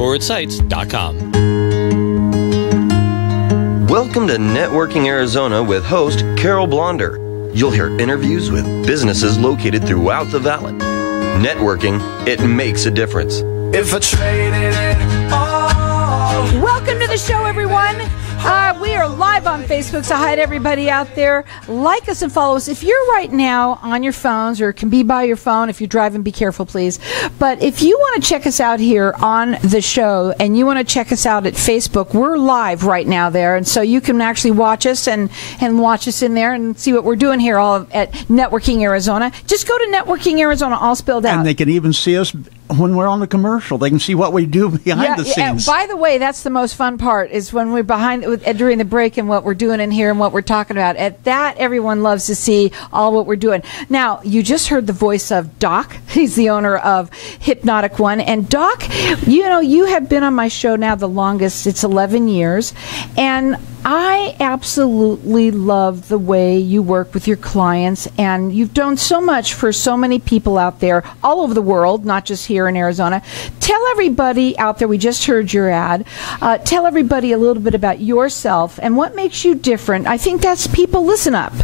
hypnotic-sites.com. Welcome to Networking Arizona with host Carol Blonder. You'll hear interviews with businesses located throughout the valley. Networking, it makes a difference. If I traded it all. Welcome to the show, everyone. We are live on Facebook, so hi to everybody out there. Like us and follow us. If you're right now on your phones, or it can be by your phone, if you're driving, be careful, please. But if you want to check us out here on the show, and you want to check us out at Facebook, we're live right now there. And so you can actually watch us and watch us in there and see what we're doing here all at Networking Arizona. Just go to Networking Arizona, all spelled out. And they can even see us when we're on the commercial. They can see what we do behind the scenes. By the way, that's the most fun part, is when we're behind during the break and what we're doing in here and what we're talking about. At that, everyone loves to see all what we're doing. Now, you just heard the voice of Doc. He's the owner of Hypnotic One. And Doc, you have been on my show now the longest. It's 11 years. And I absolutely love the way you work with your clients, and you've done so much for so many people out there all over the world, not just here in Arizona. Tell everybody out there, we just heard your ad, tell everybody a little bit about yourself and what makes you different. I think that's people, listen up.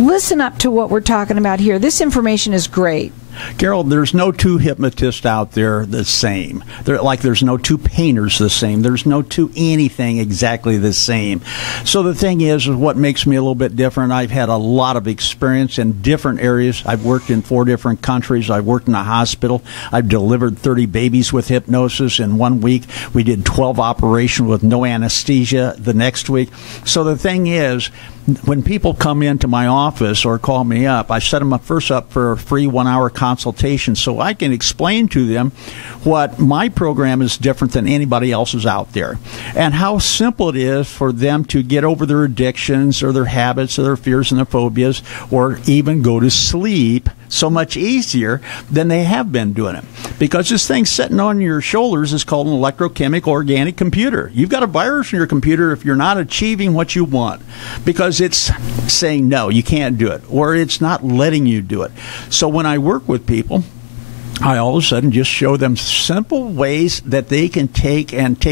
Listen up to what we're talking about here. This information is great. Carol, there's no two hypnotists out there the same. There's no two painters the same. There's no two anything exactly the same. So the thing is what makes me a little bit different, I've had a lot of experience in different areas. I've worked in 4 different countries. I've worked in a hospital. I've delivered 30 babies with hypnosis in 1 week. We did 12 operations with no anesthesia the next week. So the thing is, when people come into my office or call me up, I set them up first up for a free 1-hour consultation so I can explain to them what my program is different than anybody else's out there and how simple it is for them to get over their addictions or their habits or their fears and their phobias, or even go to sleep so much easier than they have been doing it. Because this thing sitting on your shoulders is called an electrochemical organic computer. You've got a virus in your computer if you're not achieving what you want, because it's saying no, you can't do it, or it's not letting you do it. So when I work with people, I all of a sudden just show them simple ways that they can take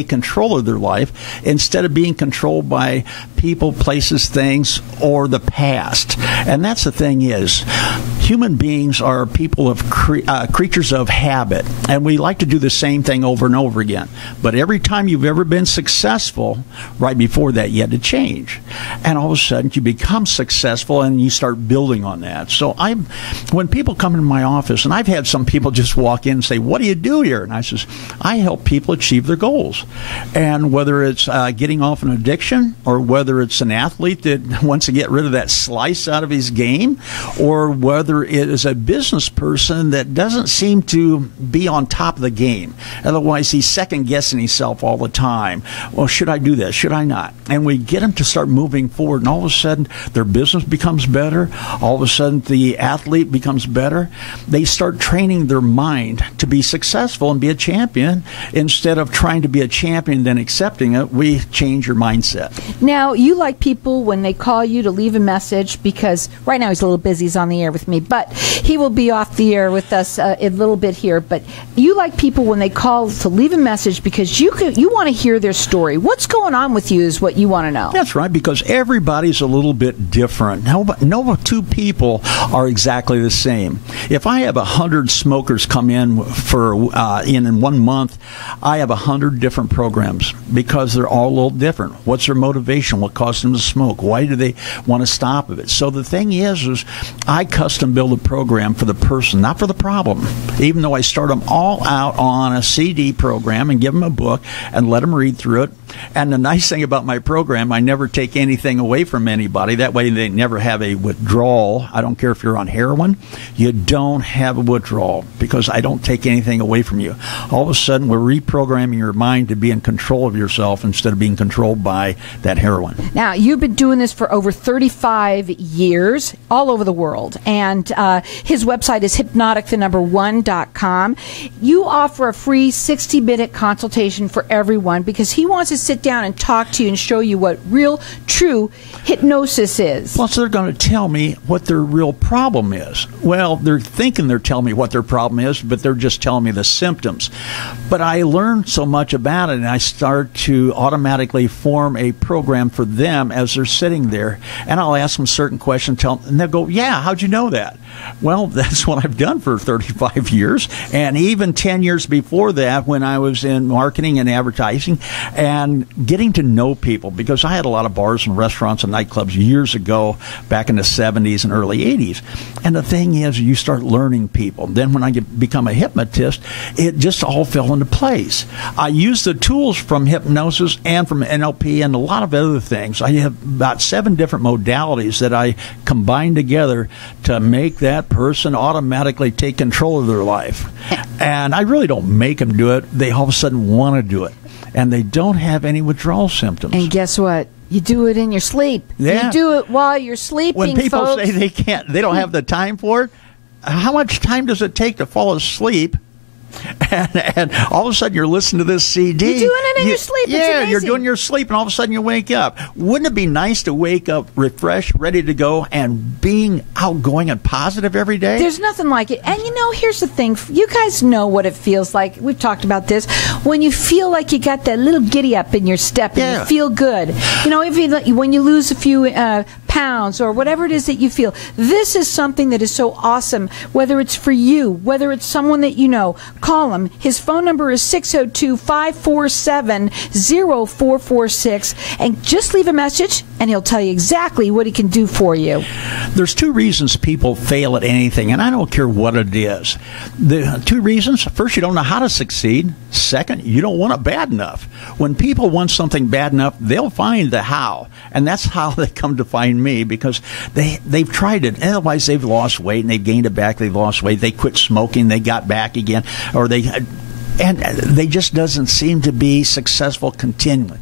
control of their life instead of being controlled by people, places, things, or the past. And that's the thing is, human beings are people of creatures of habit, and we like to do the same thing over and over again. But every time you've ever been successful, right before that you had to change. And all of a sudden you become successful and you start building on that. So when people come into my office, and I've had some people just walk in and say, "What do you do here?" And I says, "I help people achieve their goals." And whether it's getting off an addiction, or whether it's an athlete that wants to get rid of that slice out of his game, or whether it is a business person that doesn't seem to be on top of the game. Otherwise, he's second-guessing himself all the time. Well, should I do this? Should I not? And we get them to start moving forward, and all of a sudden, their business becomes better. All of a sudden, the athlete becomes better. They start training their mind to be successful and be a champion. Instead of trying to be a champion then accepting it, we change your mindset. Now, you like people when they call you to leave a message, because right now he's a little busy, he's on the air with me, but he will be off the air with us a little bit here. But you like people when they call to leave a message because you want to hear their story. What's going on with you is what you want to know. That's right, because everybody's a little bit different. No two people are exactly the same. If I have 100 smokers come in for in 1 month, I have 100 different programs, because they're all a little different. What's their motivation? What caused them to smoke? Why do they want to stop of it? So the thing is I custom build a program for the person, not for the problem. Even though I start them all out on a CD program and give them a book and let them read through it. And the nice thing about my program, I never take anything away from anybody. That way they never have a withdrawal. I don't care if you're on heroin. You don't have a withdrawal, because I don't take anything away from you. All of a sudden, we're reprogramming your mind to be in control of yourself instead of being controlled by that heroin. Now, you've been doing this for over 35 years all over the world. And and his website is hypnotic1.com. You offer a free 60-minute consultation for everyone because he wants to sit down and talk to you and show you what real, true hypnosis is. Plus, they're going to tell me what their real problem is. Well, they're thinking they're telling me what their problem is, but they're just telling me the symptoms. But I learned so much about it, and I start to automatically form a program for them as they're sitting there. And I'll ask them certain questions, and they'll go, yeah, how'd you know that? Well, that's what I've done for 35 years, and even 10 years before that when I was in marketing and advertising and getting to know people, because I had a lot of bars and restaurants and nightclubs years ago, back in the 70s and early 80s. And the thing is, you start learning people. Then when I become a hypnotist, it just all fell into place. I use the tools from hypnosis and from NLP and a lot of other things. I have about 7 different modalities that I combine together to make that person automatically take control of their life. And I really don't make them do it. They all of a sudden want to do it. And they don't have any withdrawal symptoms. And guess what? You do it in your sleep. Yeah. You do it while you're sleeping, when people folks. say they don't have the time for it, how much time does it take to fall asleep? And all of a sudden you're listening to this CD. You're doing it in your sleep. Yeah, It's amazing. you're doing your sleep, and all of a sudden you wake up. Wouldn't it be nice to wake up refreshed, ready to go, and being outgoing and positive every day? There's nothing like it. And, here's the thing. You guys know what it feels like. We've talked about this. When you feel like you got that little giddy up in your step and you feel good. When you lose a few pounds or whatever it is that you feel. This is something that is so awesome, whether it's for you, whether it's someone that you know. Call him. His phone number is 602-547-0446. And just leave a message, and he'll tell you exactly what he can do for you. There's 2 reasons people fail at anything, and I don't care what it is. The 2 reasons: first, you don't know how to succeed. Second, you don't want it bad enough. When people want something bad enough, they'll find the how, and that's how they come to find me, because they've tried it. Otherwise, they've lost weight, and they've gained it back. They lost weight. They quit smoking. They got back again, or they just doesn't seem to be successful continually.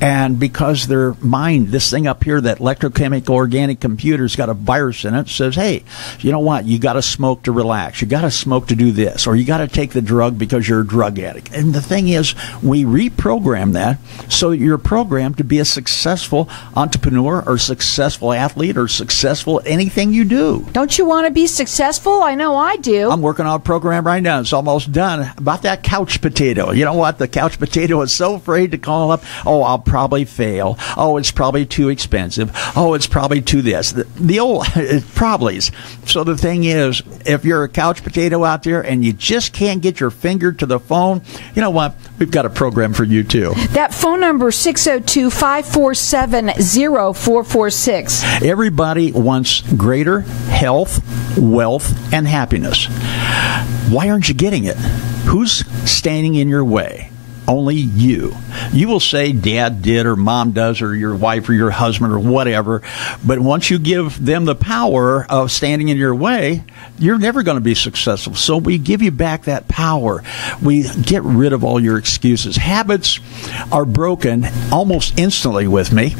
And because their mind, this thing up here, that electrochemical organic computer's got a virus in it, says, hey, you know what? You got to smoke to relax. You got to smoke to do this. Or you got to take the drug because you're a drug addict. And the thing is, we reprogram that so you're programmed to be a successful entrepreneur or successful athlete or successful at anything you do. Don't you want to be successful? I know I do. I'm working on a program right now. It's almost done. About that couch potato. You know what? The couch potato is so afraid to call up. Oh, I'll probably fail. Oh, it's probably too expensive. Oh, it's probably too this. The old probablys. So the thing is, if you're a couch potato out there and you just can't get your finger to the phone, you know what? We've got a program for you too. That phone number is 602-547-0446. Everybody wants greater health, wealth, and happiness. Why aren't you getting it? Who's standing in your way? Only you. You will say Dad did or Mom does or your wife or your husband or whatever, but once you give them the power of standing in your way, you're never going to be successful. So we give you back that power. We get rid of all your excuses. Habits are broken almost instantly with me,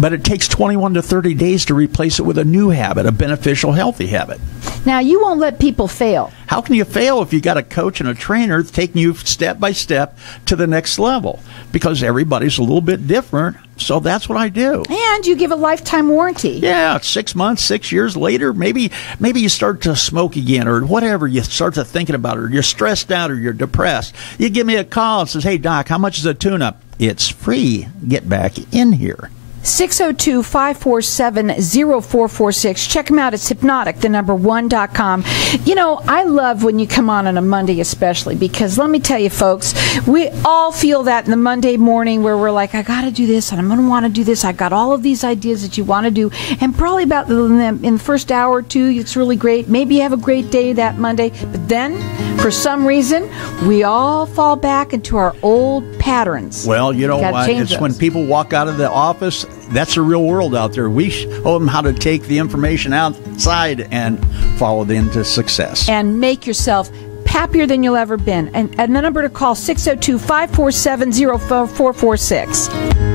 but it takes 21 to 30 days to replace it with a new habit, a beneficial, healthy habit. Now, you won't let people fail. How can you fail if you got a coach and a trainer taking you step by step to the next level? Because everybody's a little bit different, so that's what I do. And you give a lifetime warranty. Yeah, 6 months, 6 years later, maybe you start to smoke again or whatever. You start to thinking about it, or you're stressed out or you're depressed. You give me a call and says, hey, Doc, how much is a tune-up? It's free. Get back in here. 602-547-0446. Check them out. It's hypnotic1.com. I love when you come on a Monday especially, because let me tell you, folks, we all feel that in the Monday morning where we're like, I got to do this and I'm going to want to do this. I got all of these ideas that you want to do. And probably about in the first hour or two, it's really great. Maybe you have a great day that Monday. But then, for some reason, we all fall back into our old patterns. Well, you know what? It's when people walk out of the office. That's the real world out there. We show them how to take the information outside and follow it into success. And make yourself happier than you'll ever been. And the number to call, 602-547-0446.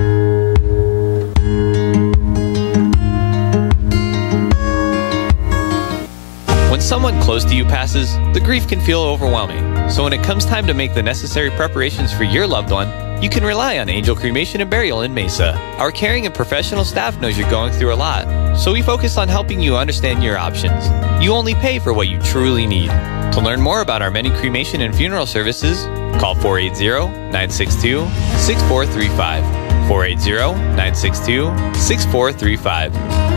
someone close to you passes, the grief can feel overwhelming. So when it comes time to make the necessary preparations for your loved one, you can rely on Angel Cremation and Burial in Mesa. Our caring and professional staff knows you're going through a lot, so we focus on helping you understand your options. You only pay for what you truly need. To learn more about our many cremation and funeral services, call 480-962-6435. 480-962-6435.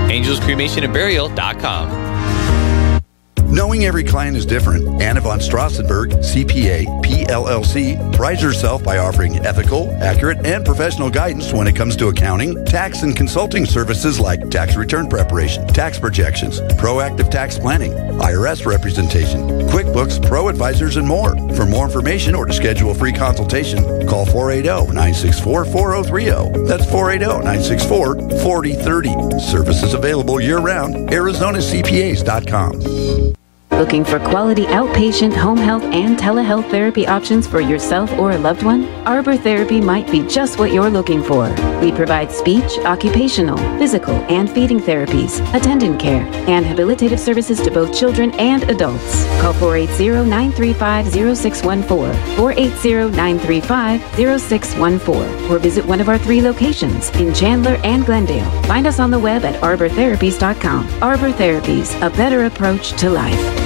AngelsCremationandBurial.com. Knowing every client is different, Anna von Strassenberg, CPA, PLLC, prides herself by offering ethical, accurate, and professional guidance when it comes to accounting, tax, and consulting services like tax return preparation, tax projections, proactive tax planning, IRS representation, QuickBooks, Pro Advisors, and more. For more information or to schedule a free consultation, call 480-964-4030. That's 480-964-4030. Services available year-round. ArizonaCPAs.com. Looking for quality outpatient home health and telehealth therapy options for yourself or a loved one? Arbor Therapy might be just what you're looking for. We provide speech, occupational, physical, and feeding therapies, attendant care, and habilitative services to both children and adults. Call 480-935-0614, 480-935-0614, or visit one of our 3 locations in Chandler and Glendale. Find us on the web at arbortherapies.com. Arbor Therapies, a better approach to life.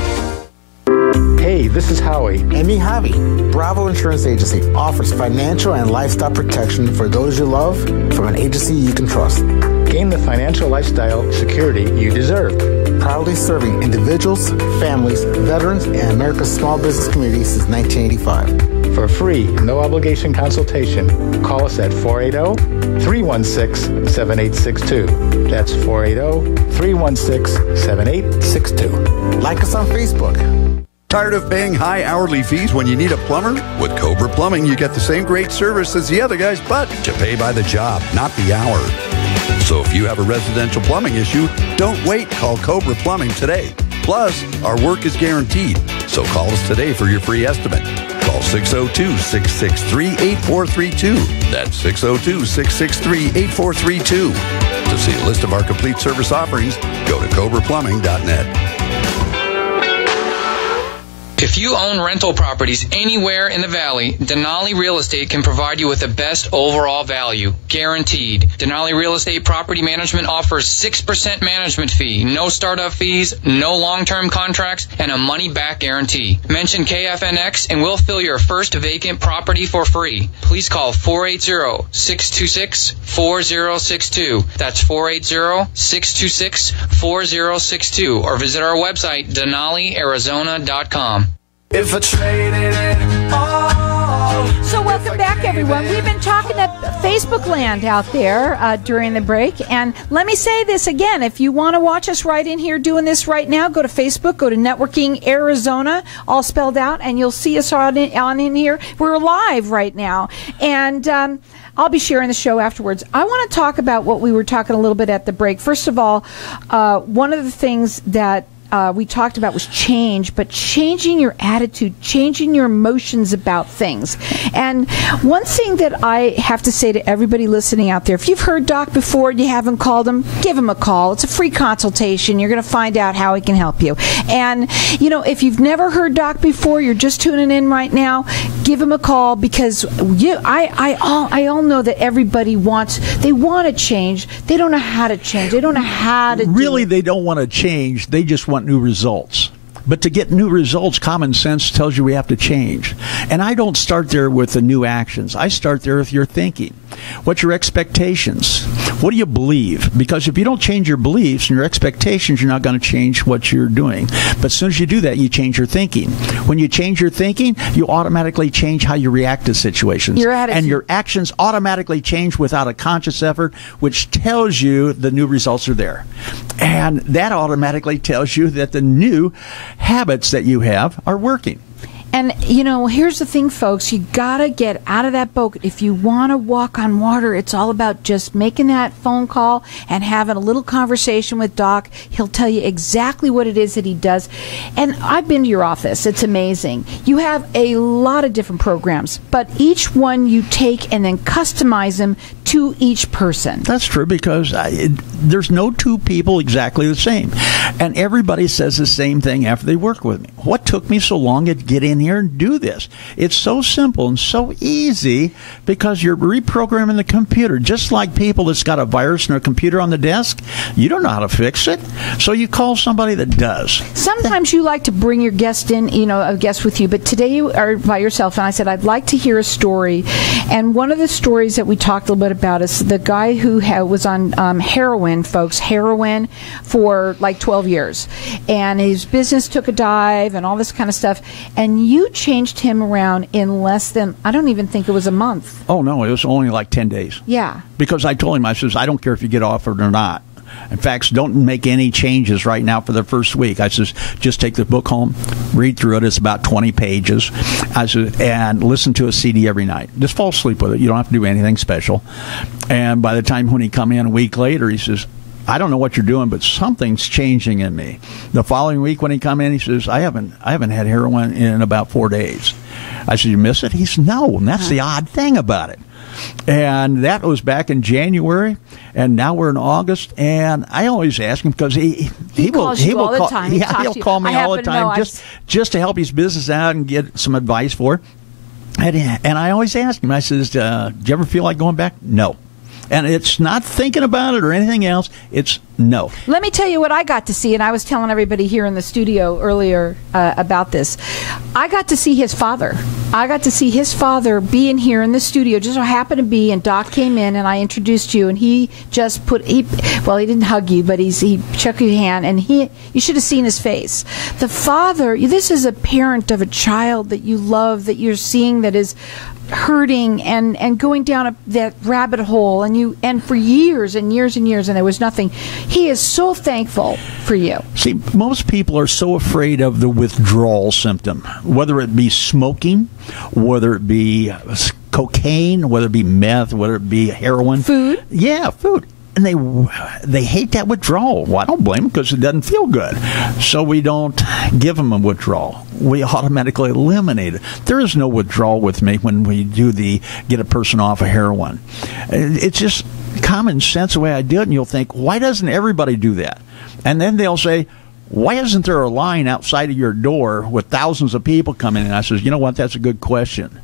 Hey, this is Howie. And me, Javi. Bravo Insurance Agency offers financial and lifestyle protection for those you love from an agency you can trust. Gain the financial lifestyle security you deserve. Proudly serving individuals, families, veterans, and America's small business community since 1985. For a free, no-obligation consultation, call us at 480-316-7862. That's 480-316-7862. Like us on Facebook. Tired of paying high hourly fees when you need a plumber? With Cobra Plumbing, you get the same great service as the other guys, but you pay by the job, not the hour. So if you have a residential plumbing issue, don't wait. Call Cobra Plumbing today. Plus, our work is guaranteed. So call us today for your free estimate. Call 602-663-8432. That's 602-663-8432. To see a list of our complete service offerings, go to cobraplumbing.net. If you own rental properties anywhere in the Valley, Denali Real Estate can provide you with the best overall value, guaranteed. Denali Real Estate Property Management offers 6% management fee, no startup fees, no long-term contracts, and a money-back guarantee. Mention KFNX and we'll fill your first vacant property for free. Please call 480-626-4062. That's 480-626-4062, or visit our website, DenaliArizona.com. If I traded it all. So welcome back, everyone. We've been talking to Facebook land out there during the break. And let me say this again. If you want to watch us right in here doing this right now, go to Facebook, go to Networking Arizona, all spelled out, and you'll see us on in here. We're live right now. And I'll be sharing the show afterwards. I want to talk about what we were talking a little bit at the break. First of all, one of the things that we talked about was change, but changing your attitude, changing your emotions about things. And one thing that I have to say to everybody listening out there, if you've heard Doc before and you haven't called him, give him a call. It's a free consultation. You're going to find out how he can help you. And, you know, if you've never heard Doc before, you're just tuning in right now, give him a call, because I all know that everybody want to change. They don't know how to change. They don't know how to Really, they don't want to change. They just want new results. But to get new results, common sense tells you we have to change. And I don't start there with the new actions. I start there with your thinking. What's your expectations? What do you believe? Because if you don't change your beliefs and your expectations, you're not going to change what you're doing. But as soon as you do that, you change your thinking. When you change your thinking, you automatically change how you react to situations. And your actions automatically change without a conscious effort, which tells you the new results are there. And that automatically tells you that the new habits that you have are working. And, here's the thing, folks. You got to get out of that boat. If you want to walk on water, it's all about just making that phone call and having a little conversation with Doc. He'll tell you exactly what it is that he does. And I've been to your office. It's amazing. You have a lot of different programs, but each one you take and then customize them to each person. That's true, because there's no two people exactly the same. And everybody says the same thing after they work with me. What took me so long to get in here and do this? It's so simple and so easy, because you're reprogramming the computer. Just like people that's got a virus in their computer on the desk, you don't know how to fix it. So you call somebody that does. Sometimes you like to bring your guest in, a guest with you, but today you are by yourself. And I said, I'd like to hear a story. And one of the stories that we talked a little bit about is the guy who was on heroin, folks, heroin for like 12 years. And his business took a dive and all this kind of stuff. And you changed him around in less than, I don't even think it was a month. Oh, no, it was only like 10 days. Yeah. Because I told him, I says, I don't care if you get offered or not. In fact, don't make any changes right now for the first week. I says, just take the book home, read through it. It's about 20 pages. I says, and listen to a CD every night. Just fall asleep with it. You don't have to do anything special. And by the time when he come in a week later, he says, I don't know what you're doing, but something's changing in me. The following week when he come in, he says, I haven't had heroin in about 4 days. I said, you miss it? He said, no. And that's the odd thing about it. And that was back in January, and now we're in August. And I always ask him, because he will all the time. Yeah, he'll call me all the time just to help his business out and get some advice for it. And I always ask him, I says, do you ever feel like going back? No. And it's not thinking about it or anything else. It's no. Let me tell you what I got to see, and I was telling everybody here in the studio earlier about this. I got to see his father. I got to see his father being here in the studio. Just so happened to be, and Doc came in, and I introduced you, and he just he didn't hug you, but he shook your hand, and you should have seen his face. The father, this is a parent of a child that you love, that you're seeing that is hurting and going down that rabbit hole, and for years and years and years, and there was nothing. He is so thankful for you. See, most people are so afraid of the withdrawal symptom, whether it be smoking, whether it be cocaine, whether it be meth, whether it be heroin. Food? Yeah, food. And they hate that withdrawal. Well, I don't blame them, because it doesn't feel good. So we don't give them a withdrawal. We automatically eliminate it. There is no withdrawal with me when we get a person off of heroin. It's just common sense the way I do it, and you'll think, why doesn't everybody do that? And then they'll say, why isn't there a line outside of your door with thousands of people coming in? And I says, you know what, that's a good question.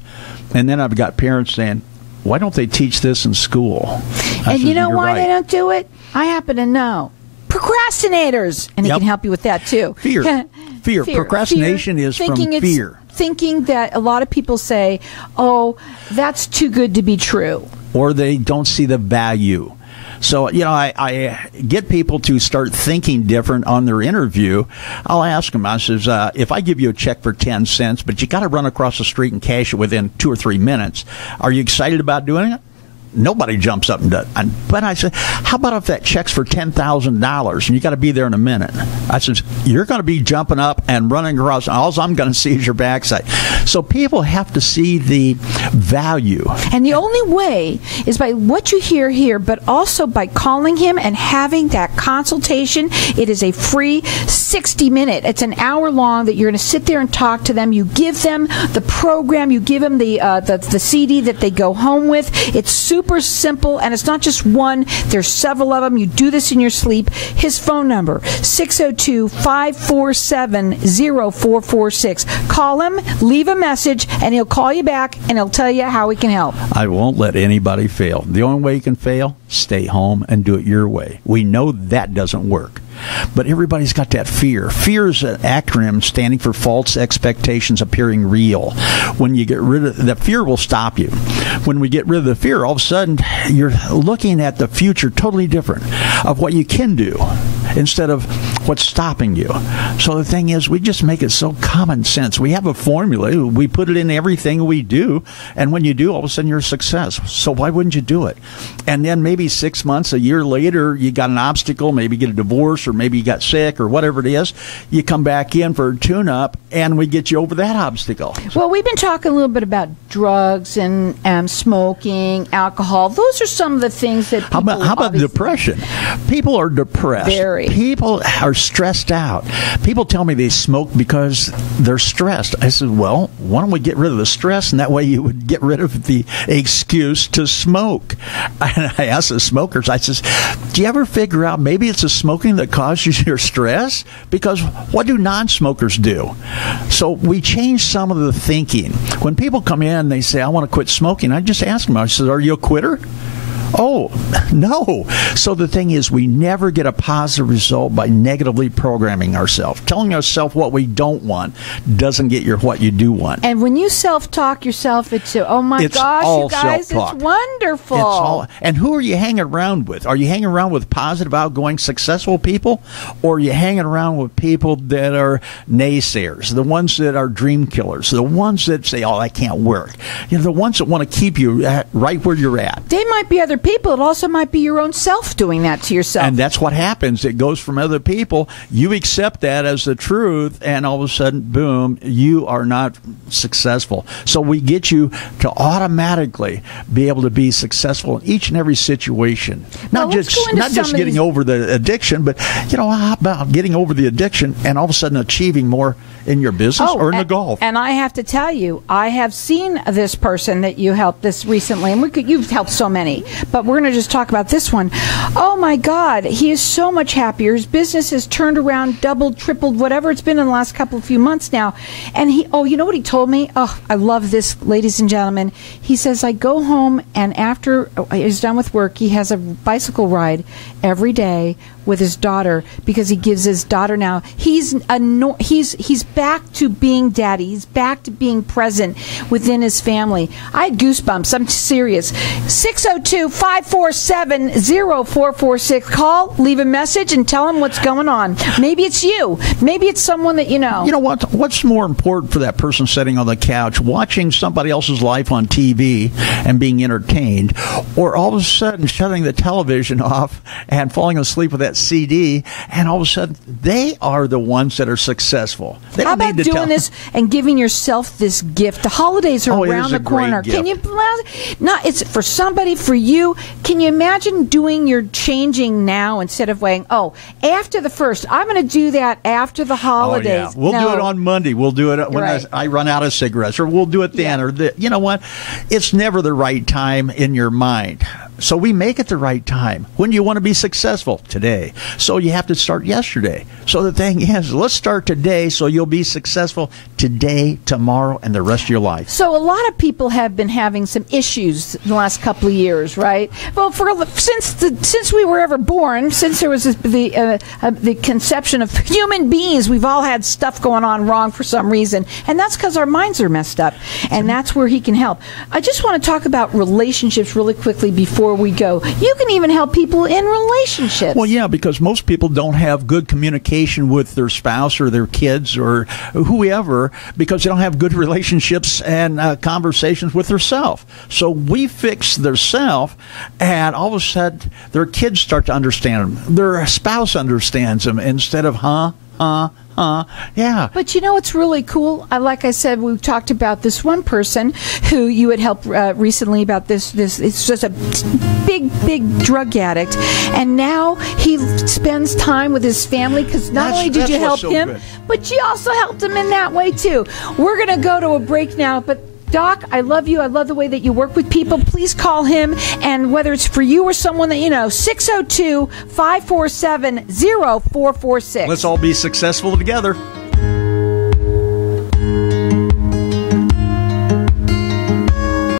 And then I've got parents saying, why don't they teach this in school? And you know why they don't do it? I happen to know. Procrastinators. And he can help you with that, too. Fear. Procrastination is from fear. Thinking that a lot of people say, oh, that's too good to be true. Or they don't see the value. So, I get people to start thinking different on their interview. I'll ask them, I says, if I give you a check for 10 cents, but you got to run across the street and cash it within 2 or 3 minutes, are you excited about doing it? Nobody jumps up and does. But I said, how about if that check's for $10,000 and you got to be there in a minute? I said, you're going to be jumping up and running across. All I'm going to see is your backside. So people have to see the value. And the only way is by what you hear here, but also by calling him and having that consultation. It is a free 60-minute. It's an hour long that you're going to sit there and talk to them. You give them the program. You give them the CD that they go home with. It's super simple, and it's not just one. There's several of them. You do this in your sleep. His phone number, 602-547-0446. Call him, leave a message, and he'll call you back, and he'll tell you how he can help. I won't let anybody fail. The only way you can fail, stay home and do it your way. We know that doesn't work. But everybody's got that fear. Fear is an acronym standing for false expectations appearing real. When you get rid of the fear, will stop you. When we get rid of the fear, all of a sudden you're looking at the future totally different of what you can do. Instead of What's stopping you? So the thing is, we just make it so common sense. We have a formula. We put it in everything we do. And when you do, all of a sudden you're a success. So why wouldn't you do it? And then maybe 6 months, a year later, you got an obstacle, maybe get a divorce, or maybe you got sick, or whatever it is. You come back in for a tune-up, and we get you over that obstacle. Well, we've been talking a little bit about drugs and smoking, alcohol. Those are some of the things that people... How about depression? People are depressed. Very. People are stressed out. People tell me they smoke because they're stressed. I said, well, why don't we get rid of the stress, and that way you would get rid of the excuse to smoke. And I asked the smokers, I said, do you ever figure out maybe it's the smoking that causes your stress? Because what do non-smokers do? So we change some of the thinking. When people come in and they say, I want to quit smoking, I just ask them, I said, are you a quitter? Oh, no. So the thing is, we never get a positive result by negatively programming ourselves. Telling ourselves what we don't want doesn't get you what you do want. And when you self-talk yourself into, oh my gosh, you guys, it's wonderful. And who are you hanging around with? Are you hanging around with positive, outgoing, successful people? Or are you hanging around with people that are naysayers, the ones that are dream killers, the ones that say, oh, that can't work? You know, the ones that want to keep you right where you're at. They might be other people. It also might be your own self doing that to yourself. And that's what happens. It goes from other people. You accept that as the truth, and all of a sudden, boom, you are not successful. So we get you to automatically be able to be successful in each and every situation. Not just getting over the addiction, but, you know, how about getting over the addiction and all of a sudden achieving more in your business or in the golf? And I have to tell you, I have seen this person that you helped this recently, and you've helped so many, but we're going to just talk about this one. Oh my God, he is so much happier. His business has turned around, doubled, tripled, whatever it's been in the last few months now. And you know what he told me? Oh, I love this, ladies and gentlemen. He says, I go home, and after he's done with work, he has a bicycle ride every day with his daughter, because he gives his daughter now, he's back to being daddy. He's back to being present within his family. I had goosebumps. I'm serious. 602-547-0446. Call, leave a message, and tell him what's going on. Maybe it's you. Maybe it's someone that you know. You know what? What's more important for that person sitting on the couch watching somebody else's life on TV and being entertained, or all of a sudden shutting the television off and falling asleep with that CD, and all of a sudden they are the ones that are successful. How about doing this and giving yourself this gift? The holidays are around the corner. Can you? No, it's for somebody, for you. Can you imagine doing your changing now instead of waiting? Oh, after the first, I'm going to do that after the holidays. Oh, yeah. We'll do it on Monday. We'll do it when I run out of cigarettes, or we'll do it then. Or you know what? It's never the right time in your mind. So we make it the right time. When you want to be successful? Today. So you have to start yesterday. So the thing is, let's start today so you'll be successful today, tomorrow, and the rest of your life. So a lot of people have been having some issues in the last couple of years, right? Well, since we were ever born, since there was the conception of human beings, we've all had stuff going on wrong for some reason. And that's because our minds are messed up. And that's where he can help. I just want to talk about relationships really quickly before we go. You can even help people in relationships. Well, yeah, because most people don't have good communication with their spouse or their kids or whoever, because they don't have good relationships and conversations with their self. So we fix their self, and all of a sudden their kids start to understand them. Their spouse understands them instead of yeah. But you know what's really cool? Like I said, we talked about this one person who you had helped recently about this. It's just a big drug addict, and now he spends time with his family, because not only did you help him, but you also helped him in that way too. We're going to go to a break now, but Doc, I love you. I love the way that you work with people. Please call him, and whether it's for you or someone that you know, 602-547-0446. Let's all be successful together.